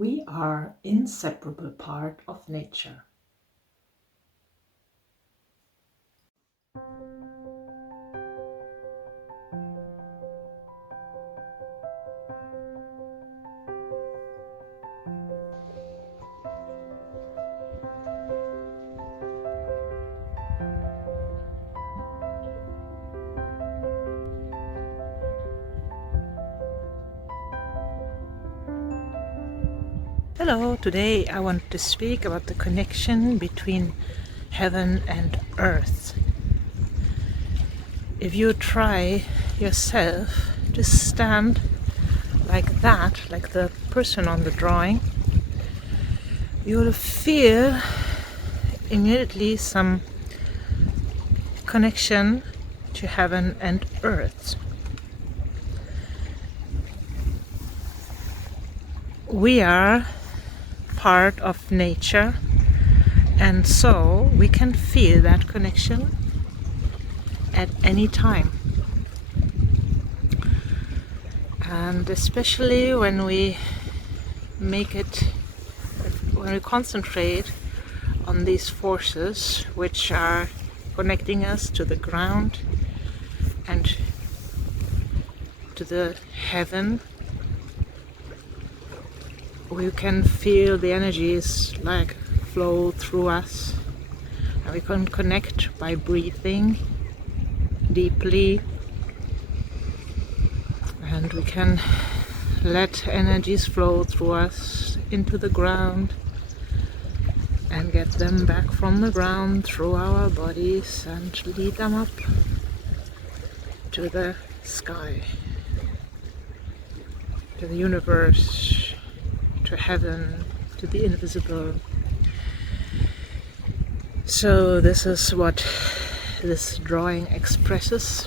We are inseparable part of nature. Hello, today I want to speak about the connection between heaven and earth. If you try yourself to stand like that, like the person on the drawing, you will feel immediately some connection to heaven and earth. We are part of nature, and so we can feel that connection at any time. And especially when we concentrate on these forces which are connecting us to the ground and to the heaven, we can feel the energies like flow through us, and we can connect by breathing deeply, and we can let energies flow through us into the ground and get them back from the ground through our bodies and lead them up to the sky, to the universe, to heaven, to the invisible. So this is what this drawing expresses.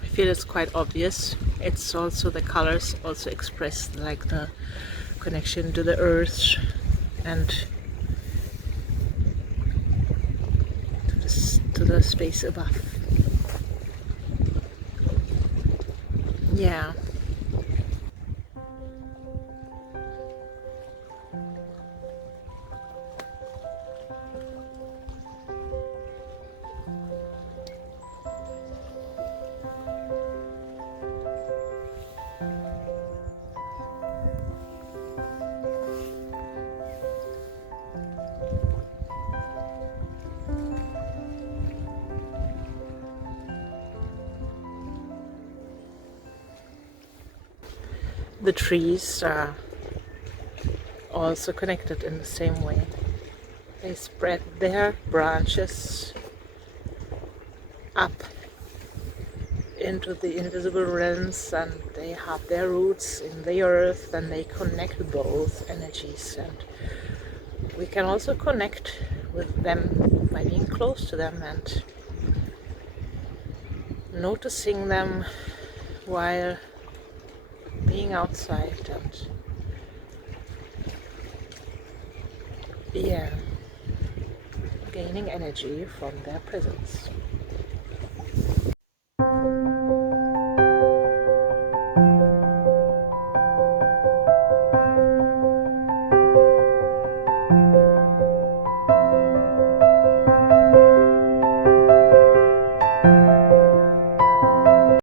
I feel it's quite obvious. It's also, the colors also express like the connection to the earth and to the space above. Yeah. The trees are also connected in the same way. They spread their branches up into the invisible realms, and they have their roots in the earth, and they connect both energies. And we can also connect with them by being close to them and noticing them while being outside and gaining energy from their presence.